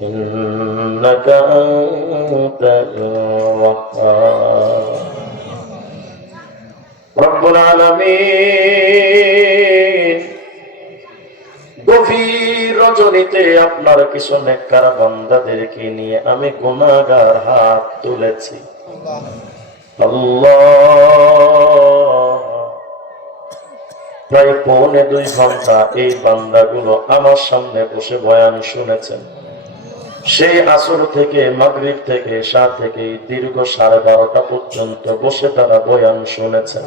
إنك أنت الوهاب رب العالمين গভীর রজনীতে আপনার কিছু নেককার বান্দাদেরকে নিয়ে আমি গুনাহগার হাত তুলেছি আল্লাহ প্রায় পৌনে দুই ঘন্টা এই বান্দাগুলো আমার সামনে বসে বয়ান শুনেছেন সেই আসর থেকে, মাগরিব থেকে সা থেকে, দীর্ঘ সাড়ে বারোটা পর্যন্ত বসে তারা বয়ান শুনেছেন।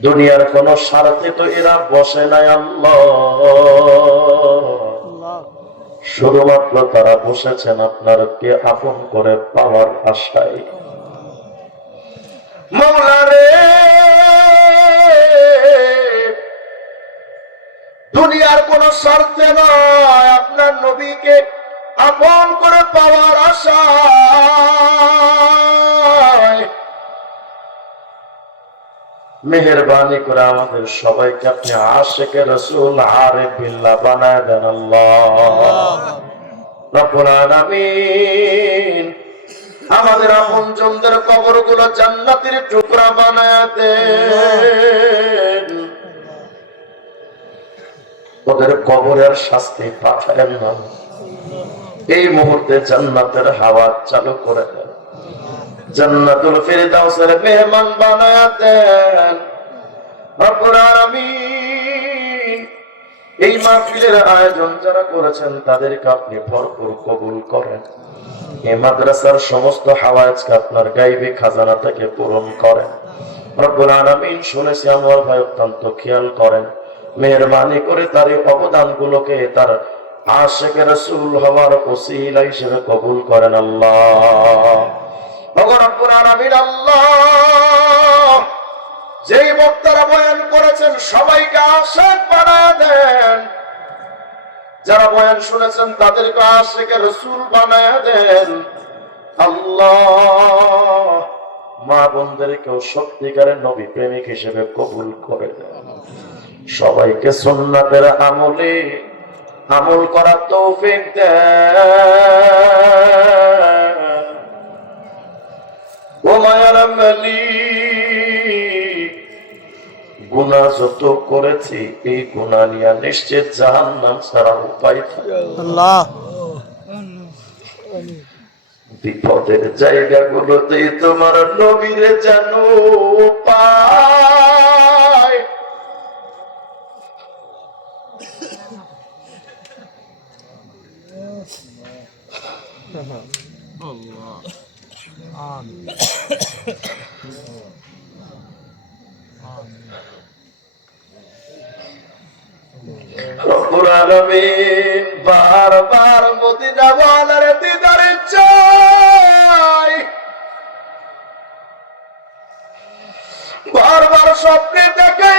দুনিয়ার কোন স্বার্থে তো এরা বসে নাই, আল্লাহ। শুধুমাত্র তারা বসেছেন আপনারকে আপন করে পাওয়ার আশায়। দুনিয়ার কোন স্বার্থে নয়, আপনার নবীকে আপন করে পাওয়ার আশায় মেহরবানি করে আমাদের সবাইকে আপনি আশেকে রসুল আরে বিল্লা বানায় দেন আমাদের আপন জনদের কবরগুলো জান্নাতের টুকরা বানায় দেন। ওদের কবরের শাস্তি পাঠায় না। এই মুহূর্তে জান্নাতের হাওয়া চালু করে দেন। জান্নাতুল ফিরদাউসের মেহমান বানায় দেন। রব্বুল এই মাহফিলের আয়োজন যারা করেছেন, তাদেরকে আপনি ভরপুর কবুল করেন। এই মাদ্রাসার সমস্ত হাওয়াজকে আপনার গাইবে খাজানা থেকে পূরণ করেন। রব্বুল আলামিন, শুনেছি আমার ভাই অত্যন্ত খেয়াল করেন। মেহরবানি করে তার অবদানগুলোকে তার আশেখ রসুল হওয়ার ওসিলা হিসেবে কবুল করেন আল্লাহ। আল্লাহ, যেই বক্তারা বয়ান করেছেন, সবাইকে আশেখ বানায় দেন। যারা বয়ান শুনেছেন, তাদেরকে আশেখে রসুল বানায় দেন। আল্লাহ, মা বোনদেরকেও সত্যিকারের নবী প্রেমিক হিসেবে কবুল করে দেন। সবাইকে সুন্নাতের আমলে আমল করার তৌফিক গুণা যত করেছি এই গুণা নিয়ে নিশ্চিত জাহান নাম ছাড়া উপায় বিপদের জায়গাগুলোতে তোমার নবীরে জানো পায়। বারবার মদিনা ওয়ালার দিদারে চাই। বারবার স্বপ্নে দেখাইও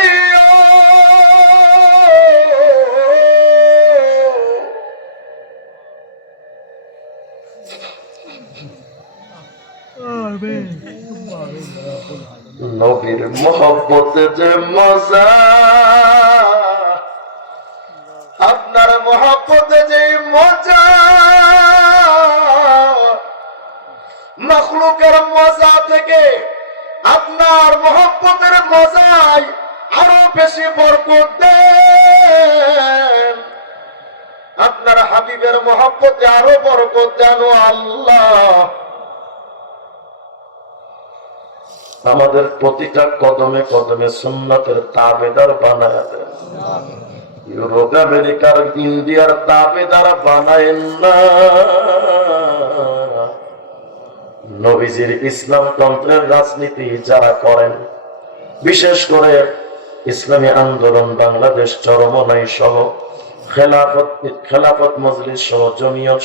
নবীর মোহব্বতে যে মজা, আপনার মহাপতে যে মজা, মখলুকের মজা থেকে আপনার মহব্বতের মজায় আরও বেশি বরকত দেন। আপনার হাবিবের মহব্বতে আরও বরকত দেন আল্লাহ আমাদের প্রতিটা কদমে কদমে সুন্নতের তাবেদার বানায় দেন। ইউরোপ আমেরিকার, ইন্ডিয়ার দাবেদার বানায়েন না। নবীজির ইসলাম তন্ত্রের রাজনীতি যারা করেন, বিশেষ করে ইসলামী আন্দোলন, বাংলাদেশ চরমনাই সহ, খেলাফত খেলাফত মজলিস সহ, জমিয়ত